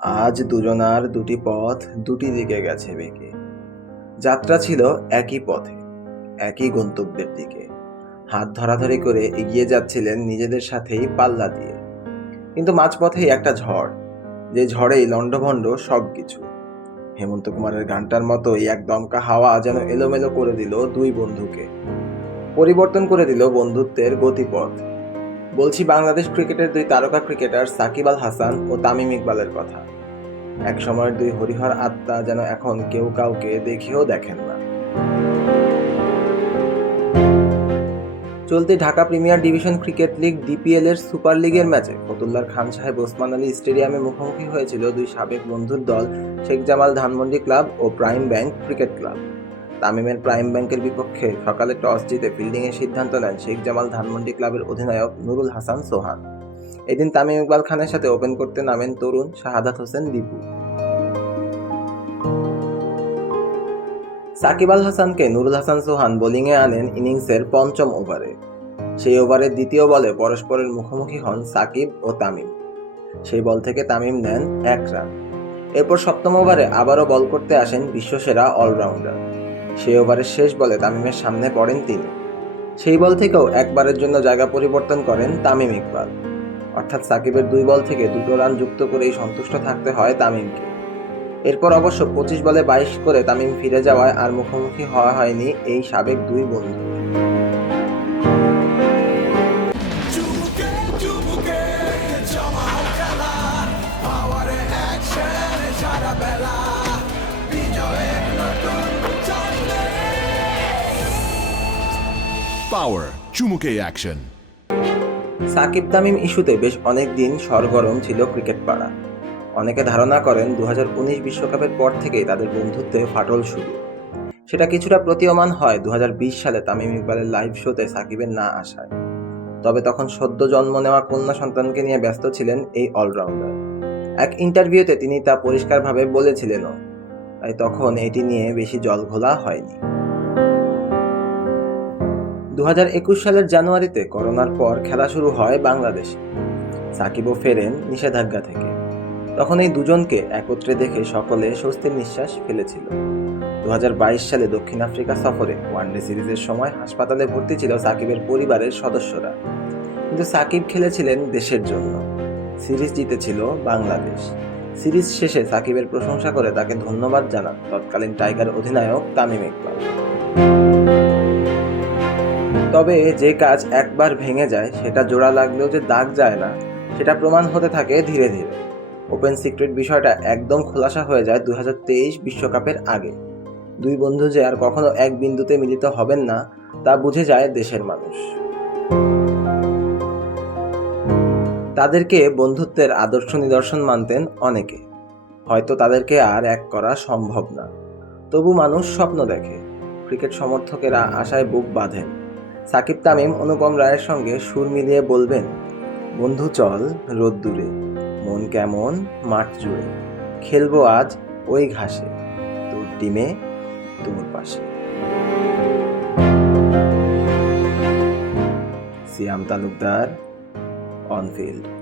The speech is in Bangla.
আজ দুজনার দুটি পথ দুটি দিকে গেছে বেঁকে। যাত্রা ছিল একই পথে, একই গন্তব্যের দিকে। হাত ধরাধরি করে এগিয়ে যাচ্ছিলেন নিজেদের সাথেই পাল্লা দিয়ে। কিন্তু মাঝপথেই একটা ঝড়, যে ঝড়েই লণ্ডভণ্ড সব কিছু হেমন্ত কুমারের গানটার মতোই এক দমকা হাওয়া যেন এলোমেলো করে দিল দুই বন্ধুকে। পরিবর্তন করে দিল বন্ধুত্বের গতিপথ। বলছি বাংলাদেশ ক্রিকেটের দুই তারকা ক্রিকেটার সাকিব আল হাসান ও তামিম ইকবালের কথা। এক সময়ের দুই হরিহর আত্মা যেন এখন কেউ কাউকে দেখেও দেখেন না। চলতি Dhaka premier division cricket league DPL এর সুপার লিগের ম্যাচে ফতুল্লার খান সাহেব ওসমান আলী স্টেডিয়ামে মুখোমুখি হয়েছিল দুই সাবেক বন্ধুর দল শেখ জামাল ধানমন্ডি ক্লাব ও প্রাইম ব্যাংক ক্রিকেট ক্লাব। তামিমের প্রাইম ব্যাংকের বিপক্ষে সকালে টস জিতে ফিল্ডিংয়ের সিদ্ধান্ত নেন শেখ জামাল ধানমন্ডি ক্লাবের অধিনায়ক নুরুল হাসান সোহান। এদিন তামিম ইকবাল খানের সাথে ওপেন করতে নামেন তরুণ শাহাদাত হোসেন দীপু। সাকিব আল হাসানকে নুরুল হাসান সোহান বোলিংয়ে আনেন ইনিংসের পঞ্চম ওভারে। সেই ওভারের দ্বিতীয় বলে পরস্পরের মুখোমুখি হন সাকিব ও তামিম। সেই বল থেকে তামিম নেন এক রান। এরপর সপ্তম ওভারে আবারও বল করতে আসেন বিশ্বসেরা অলরাউন্ডার। সেই ওভারের শেষ বলে তামিমের সামনে পড়েন তিনি। সেই বল থেকেও একবারের জন্য জায়গা পরিবর্তন করেন তামিম ইকবাল। অর্থাৎ সাকিবের দুই বল থেকে দুটো রান যুক্ত করেই সন্তুষ্ট থাকতে হয় তামিমকে। এরপর অবশ্য পঁচিশ বলে বাইশ করে তামিম ফিরে যাওয়ায় আর মুখোমুখি হওয়া হয়নি এই সাবেক দুই বন্ধু। Power চুমুকে অ্যাকশন সাকিব তামিম ইস্যুতে বেশ অনেক দিন সরগরম ছিল ক্রিকেট পাড়া। অনেকে ধারণা করেন দু বিশ্বকাপের পর থেকেই তাদের বন্ধুত্বে ফাটল শুরু। সেটা কিছুটা প্রতীয়মান হয় দু হাজার বিশ সালে তামিম ইকবালের লাইভ শোতে সাকিবের না আসায়। তবে তখন সদ্য জন্ম নেওয়া কন্যা সন্তানকে নিয়ে ব্যস্ত ছিলেন এই অলরাউন্ডার এক ইন্টারভিউতে তিনি তা পরিষ্কারভাবে বলেছিলেনও। তাই তখন এটি নিয়ে বেশি জল ঘোলা হয়নি। দু হাজার একুশ সালের জানুয়ারিতে করোনার পর খেলা শুরু হয় বাংলাদেশে। সাকিবও ফেরেন নিষেধাজ্ঞা থেকে। তখন এই দুজনকে একত্রে দেখে সকলে স্বস্তির নিঃশ্বাস ফেলেছিল। দু হাজার বাইশ সালে দক্ষিণ আফ্রিকা সফরে ওয়ানডে সিরিজের সময় হাসপাতালে ভর্তি ছিল সাকিবের পরিবারের সদস্যরা। কিন্তু সাকিব খেলেছিলেন দেশের জন্য। সিরিজ জিতেছিল বাংলাদেশ। সিরিজ শেষে সাকিবের প্রশংসা করে তাকে ধন্যবাদ জানান তৎকালীন টাইগার অধিনায়ক তামিম ইকবাল। তবে যে কাজ একবার ভেঙে যায়, সেটা জোড়া লাগলেও যে দাগ যায় না, সেটা প্রমাণ হতে থাকে ধীরে ধীরে। ওপেন সিক্রেট বিষয়টা একদম খোলাসা হয়ে যায় দু বিশ্বকাপের আগে। দুই বন্ধু যে আর কখনো এক বিন্দুতে মিলিত হবেন না, তা বুঝে যায় দেশের মানুষ। তাদেরকে বন্ধুত্বের আদর্শ নিদর্শন মানতেন অনেকে। হয়তো তাদেরকে আর এক করা সম্ভব না। তবু মানুষ স্বপ্ন দেখে। ক্রিকেট সমর্থকেরা আশায় বুক বাঁধেন। সাকিব তামিম, অনুপম রায়ের সঙ্গে সুর মিলিয়ে বলবেন, বন্ধু চল রোদ্দুরে, মন কেমন মাঠ জুড়ে, খেলব আজ ওই ঘাসে, তোর টিমে তোর পাশে। Siam Talukdar, on field.